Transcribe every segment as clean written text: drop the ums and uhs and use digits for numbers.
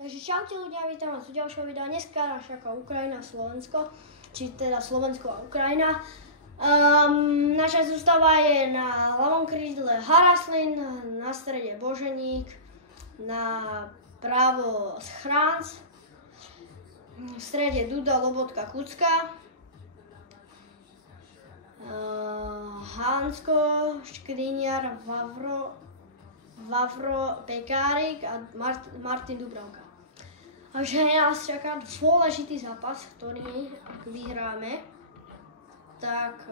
Takže čaute ľudia, vítam vás u ďalšieho videa. Dneska naša Ukrajina, Slovensko, či teda Slovensko a Ukrajina. Naša sústava je na ľavom krídle Haraslin, na strede Boženík, na pravo Schránc, v strede Duda, Lobotka, Kucka, Hansko, Škriniar, Vavro, Pekárik a Martin Dubravka. Takže nás čaká dôležitý zápas, ktorý ak vyhráme, tak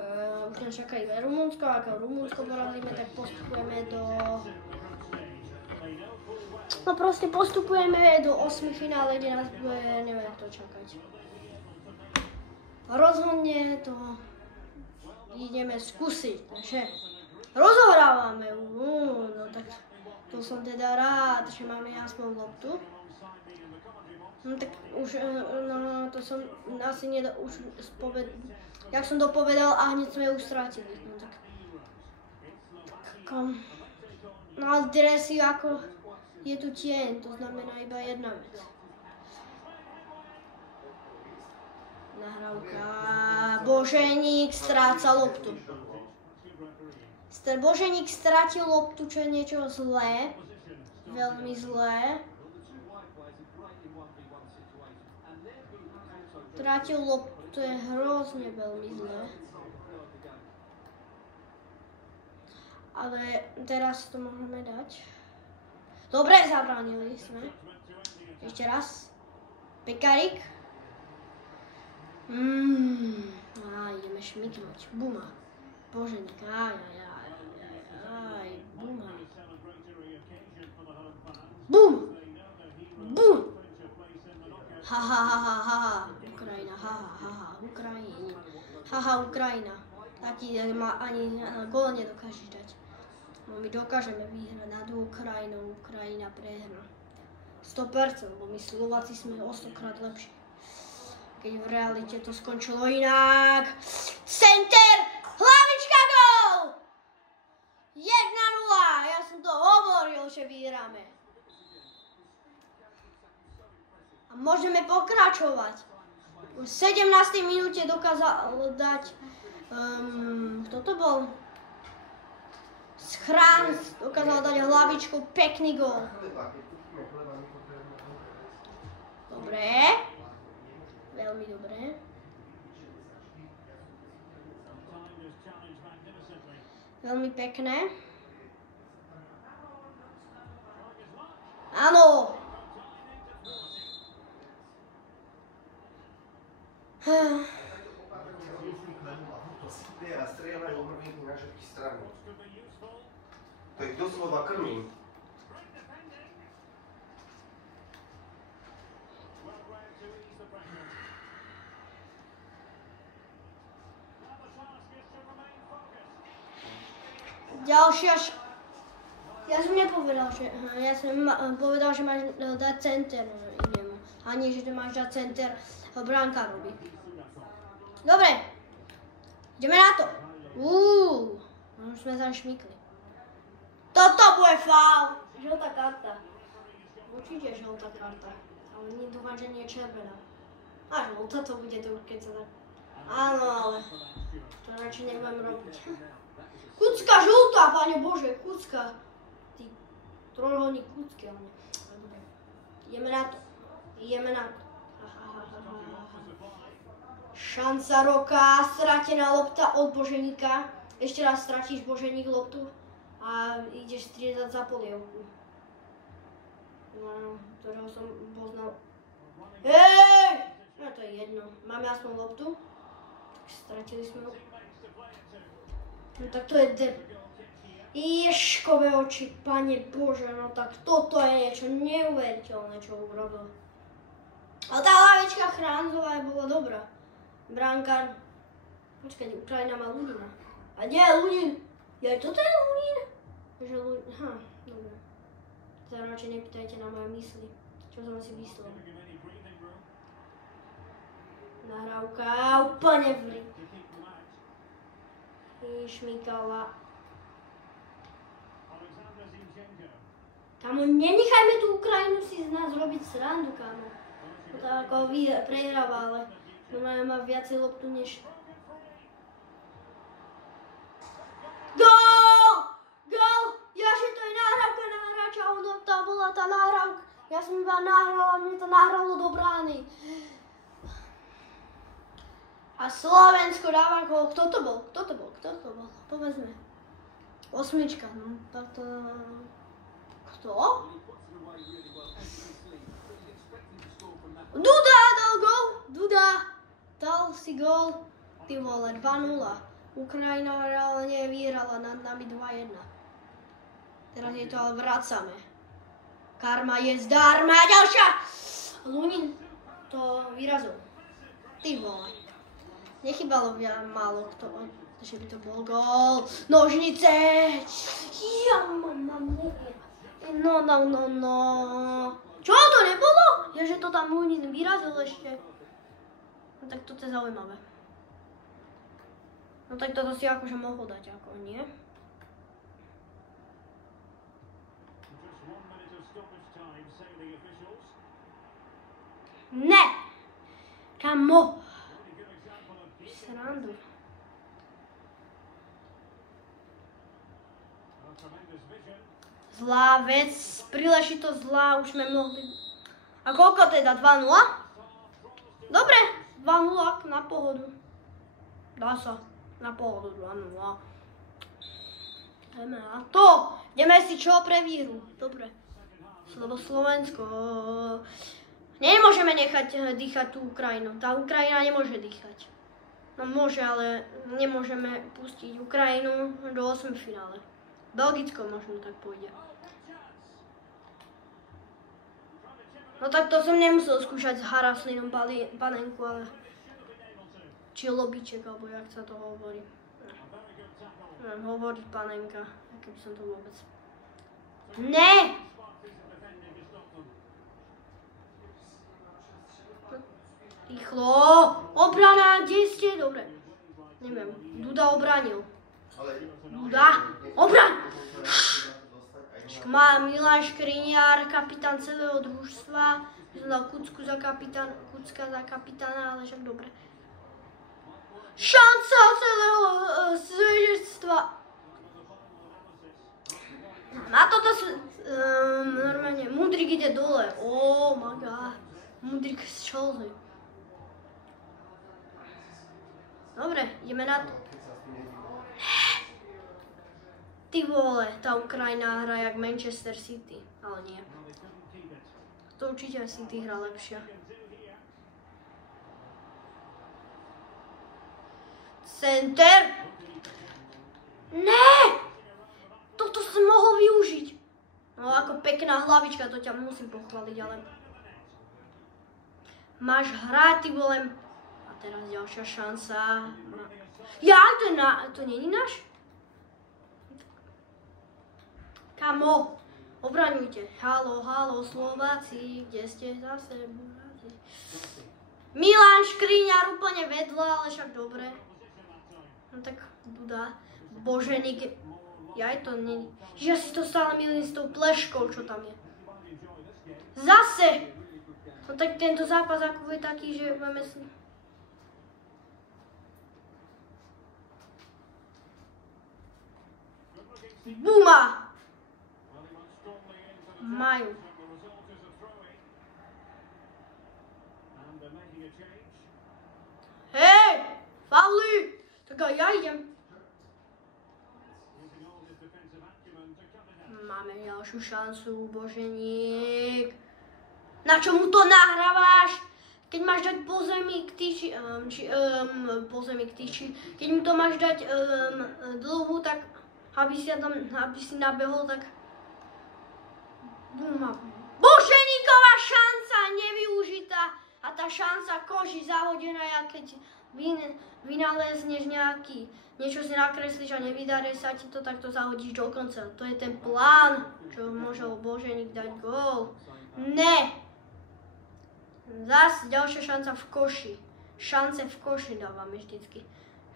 už nás čaká iba Rumunsko, a ak Rumunsko porazíme, tak postupujeme do... No proste postupujeme do 8. finále, kde nás bude neviem to čakať. Rozhodne to ideme skúsiť, takže rozohrávame. No tak to som teda rád, že máme jasnú loptu. No tak už, no to som asi už jak som dopovedal a hneď sme ju strátili. No tak no ale dresy ako je tu tieň, to znamená iba jedna vec. Nahrávka, Boženík stráca loptu. Boženík stratil loptu, čo je niečo zlé, veľmi zlé. Stratil loptu, to je hrozne veľmi zlé. Ale teraz to môžeme dať. Dobre, zabránili sme. Ešte raz. Pekárik. Ideme šmyknúť. Buma. Boženík. Buma. Bum. Bum. Ha. Ukrajina, Ukrajina. Taký ani gól nedokáže dať. No my dokážeme vyhrať nad Ukrajinou, Ukrajina prehra. 100%, lebo my Slováci sme o 100-krát lepší. Keď v realite to skončilo inak. Center! Hlavička gól! 1-0! Ja som to hovoril, že vyhráme. A môžeme pokračovať. V 17. minúte dokázal dať, kto to bol? Schránc dokázal dať hlavičku, pekný gól. Dobre. Veľmi dobre. Veľmi pekné. Áno. A strieľajú obrníky na všetky strany. To ich doslova krmí. Ďalšia Ja som nepovedal, že... Ja som povedal, že máš dať center inemu. A nie, že máš dať center brankárovi. Dobre. Ideme na to. Už sme sa šmykli. Toto bude faul. Žltá karta. Určite žltá karta. Ale dúfam, že nie je červená. A žltá to bude to, keď sa tak... Áno, ale... To radšej nebudem robiť. Kucka žltá, Pane Bože, Kucka. Ty trojholník Kucky, ale nie. Dobre. Ideme na to. Šanca roka, stratená lopta od Boženíka. Ešte raz stratíš Boženík loptu a ideš striedať za polievku. No, ktorého som poznal. Hej! No to je jedno. Máme aspoň loptu. Tak stratili sme ho. No tak to je Ješkové oči, Pane Bože, no tak toto je niečo neuveriteľné, čo urobil. Ale tá hlavička Chránzová bola dobrá. Brankár. Počkaj, Ukrajina má Lunina. A kde je Lunin? Toto je Lunin? Dobre. Sa radšej nepýtajte na moje mysli. Čo som si myslel. Nahrávka úplne vry. Šmykala. Kamo, nenechajme tú Ukrajinu si z nás robiť srandu, kamo. To ako prehráva, ale má viacej loptu než... Gól! Gól! Jaže to je nahrávka na hráča, ono to bola tá nahrávka. Ja som iba nahral a mne to nahralo do brány. A Slovensko dáva gól. Kto to bol? Povedzme. 8, no tak to... Kto? Duda dal gól! Duda dal si gól. Ty vole, 2-0. Ukrajina reálne vyhrala nad nami 2-1. Teraz je to ale vracame. Karma je zdarma. Ďalšia! Lunin to vyrazil. Ty vole. Nechybalo málo kto, že by to bol gól. Nožnice! Ja, mamma mia. No. Čo to nebolo? Ježe to tam Lunin vyrazil ešte. No tak toto je zaujímavé. No tak toto si akože mohol dať, ako nie? Ne! Kamo! Srandu. Zlá vec, príležitosť zlá, už sme mohli... A koľko teda? 2-0? Dobre, 2-0 na pohodu. Dá sa, na pohodu 2-0. Ideme na to. Ideme si čo pre výhru. Dobre. Lebo Slovensko... Nemôžeme nechať dýchať tú Ukrajinu. Tá Ukrajina nemôže dýchať. No môže, ale nemôžeme pustiť Ukrajinu do 8 finále. Belgicko možno tak pôjde. No tak to som nemusel skúšať s Haraslinom panenku, ale... Či lobiček, alebo jak sa to hovorí. Neviem hovoriť panenka, keby som to vôbec... Ne! Rýchlo! Obrana, kde ste? Dobre. Neviem, Duda obránil. Duda, obraň! Má Milan Škriňar, kapitán celého družstva. Som dal Kucka za kapitána, ale však dobre. Šanca celého svedectva. Na toto normálne Mudrik ide dole. Oh my god. Mudrik z Chelsea. Dobre, ideme na to. Ty vole, tá Ukrajina hra jak Manchester City, ale nie. To určite City hra lepšia. Center! Ne! Toto som mohol využiť. No ako pekná hlavička, to ťa musím pochváliť, ale... Máš hrať, ty vole. A teraz ďalšia šanca. Ja, to není náš? Kamo, obraňujte. Haló, Slováci, kde ste zase? Milan Škriňar úplne vedľa, ale však dobre. No tak Duda, Boženík, jaj to není. Ja si to stále milím s tou pleškou, čo tam je. Zase! No tak tento zápas ako je taký, že máme si... Buma! Majú. Hej! Fauli! Tak aj ja idem. Máme ďalšiu šancu, Boženík. Na čo mu to nahrávaš? Keď máš dať po zemi k tyči, keď mu to máš dať dlhú, tak aby si nabehol, tak buma. Boženíková šanca nevyužitá a tá šanca koži zahodená, ja keď vynálezneš niečo si nakreslíš a nevydarí sa ti to, tak to zahodíš do konca. To je ten plán, čo môže Boženík dať gól. Ne! Zas ďalšia šanca v koši. Šance v koši dávame vždycky.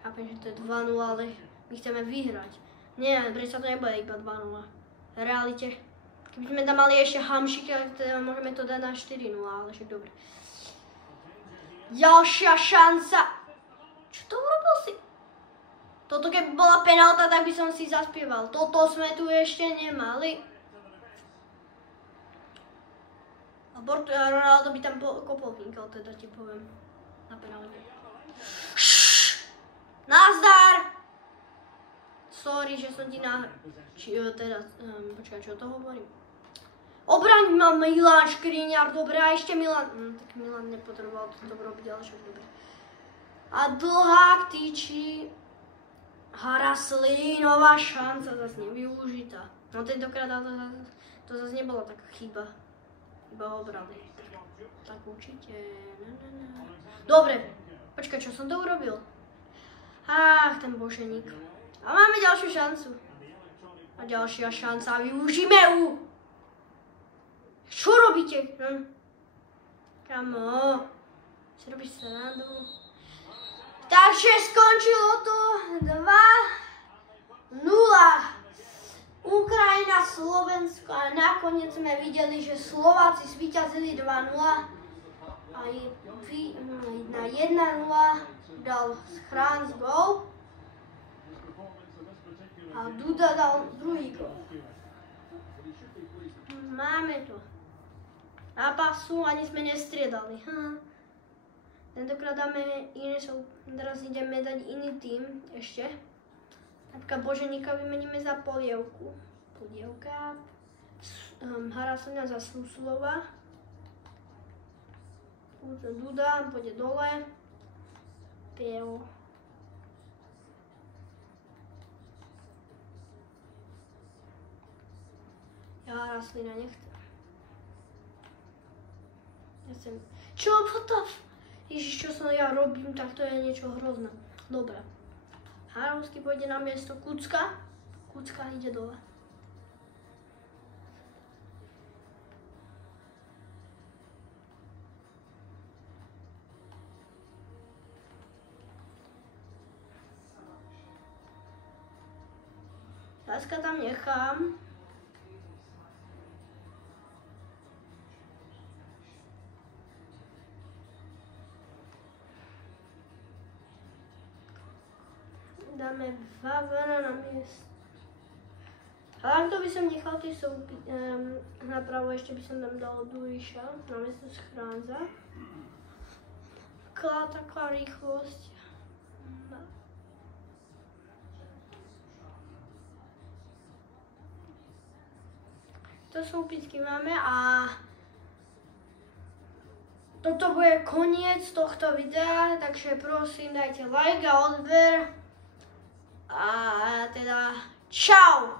Chápem, že to je 2-0, ale my chceme vyhrať. Nie, predsa to nebude iba 2-0. V realite Keby sme tam mali ešte Hamšika, teda môžeme to dať na 4-0, ale však dobre. Ďalšia šanca. Čo to urobil si? Toto keby bola penálta, tak by som si zaspieval. Toto sme tu ešte nemali. A Ronaldo by tam kopol Hinkal, teda ti poviem. Na penálte. Nazdar! Sorry, že som ti počkaj, čo to hovorím? Obraň ma Milan Škriňar, dobre, a ešte Milan. Tak Milan nepotreboval to robiť, ale však dobre. A Dlhák týči. Haraslínová šanca zase nevyužitá. No tentokrát to zase nebola taká chyba. Iba obrany. Tak určite. Dobre, počkaj, čo som to urobil? Ach, ten bošeník. A máme ďalšiu šancu. A ďalšia šanca, využíme ju. Čo robíte? Kamo, si robíš srandu. Takže skončilo to 2-0. Ukrajina, Slovensko a nakoniec sme videli, že Slováci zvíťazili 2-0 a na 1-0 dal Schránc gól a Duda dal druhý gól. Máme to. Zápasu ani sme nestriedali. Tentokrát dáme iné, teraz ideme dať iný tým ešte. Napríklad Boženíka vymeníme za Polievku. Polievka. Haraslina za Suslova. Duda pôjde dole. Peo. Ja Haraslina nechcem. Čo potom? Ježiš, čo som ja robím, tak to je niečo hrozné. Dobre. Harovský pôjde na miesto Kucka. Kucka ide dole. Láska tam nechám. Dáme Vavra na miesto. Ale to by som nechal tie napravo, ešte by som tam dal Duriša na miesto Schránza. Taká rýchlosť. To súpisky máme a toto bude koniec tohto videa, takže prosím dajte like a odber. A teda čau!